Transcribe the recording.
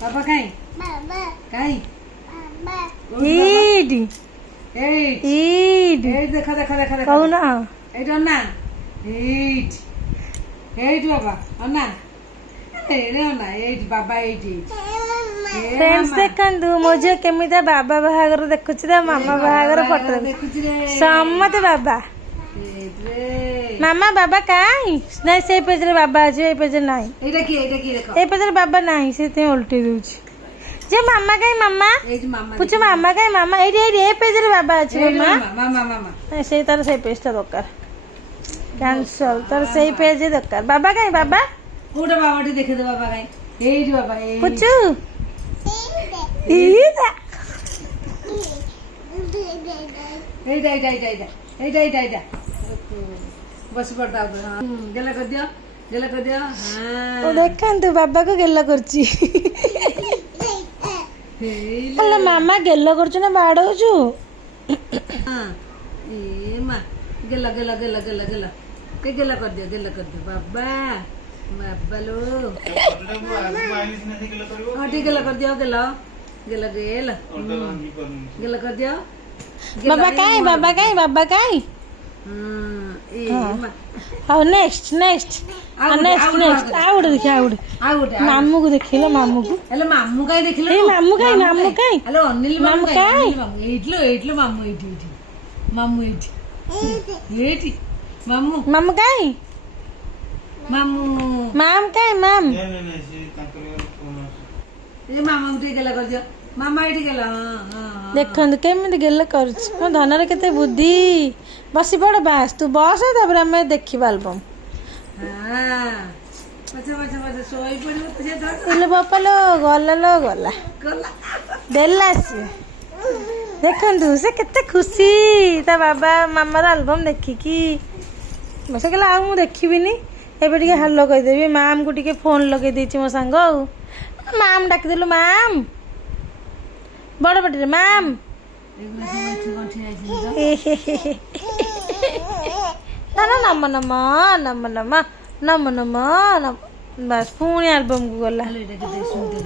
बाबा काई काई eighty eighty এই দেখা দেখা দেখা দেখা কও না এইটা না এইট এইট বাবা না এইটা না এইট বাবা এইট फ्रेंड्स देखंतु मोजे केमिता बाबा बाहागर देखुछि ता मामा बाहागर फोटो देखुछि रे सम्मत बाबा मामा बाबा काई नहीं से पेज रे बाबा अछि ए पेज नहीं এইটা কি দেখো ए पेज रे बाबा नहीं से उल्टी दूछि जे मामा काई मामा এইট मामा पूछ मामा काई मामा ए पेज रे बाबा अछि मामा मामा मामा से तार से पेज ता दरकार कैंसल तार से पेज दरकार बाबा काई बाबा কোটা বাবাটি দেখে দে বাবা কাই এইট বাবা এই पूछू এইটা এইটা এইটা এইটা এইটা এইটা এইটা बस पड़ता हाँ गला कर दियो हाँ ओ देखंतु बाबा को गेल्ला करछि हेलो मामा गेल्ला करछु ना बाडौछु हाँ ए माँ गला गला गला गला गला के गला कर दियो बाबा बाबा लो हाँ ठीक गला कर दियो गला गला गला गला कर दियो बाबा काई हां नेक्स्ट आउट मामू को देखिलो मामू को हेलो मामू काई देखिलो ए मामू काई हेलो अनिल मामू काई एटलो मामू एटी मामू एटी मामू मामू काई मामू माम काई माम ए मामा उठे गला कर दियो मामा एटी गला हां देखंतु केमिति गेल्ला करछि मो धनर केते बुद्धि बसी पड़ बास तू बस तापर हमें देखिबा एल्बम हां अच्छा सोई पड़ियो तुझे तो इले बापालो गला देला से देखंतु से केते खुशी ता बाबा मामार एल्बम देखिकी बस कहला आ मु देखिबिनी एबे टिके हल्लो कहि देबी माम को टिके फोन लगे देछि मो संग माम डाक देलु माम बड़ बटे माम नम बस पुणी एल्बम को गला हेलो एटा के सुनते